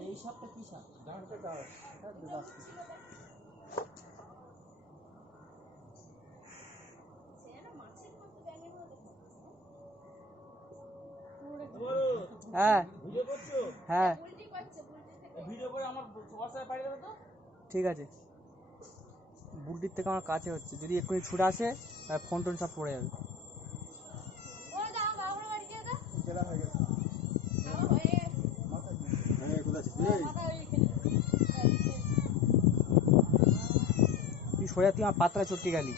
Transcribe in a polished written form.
এই সাপটা কি সাপ? হ্যাঁ হ্যাঁ ঠিক আছে। বুলটির থেকে আমার কাছে হচ্ছে, যদি এক্ষুনি ছুটে আসে ফোন টোন সব পড়ে যাবে। তুই সোজা তুই আমার পাত্রা চটকে গেলি।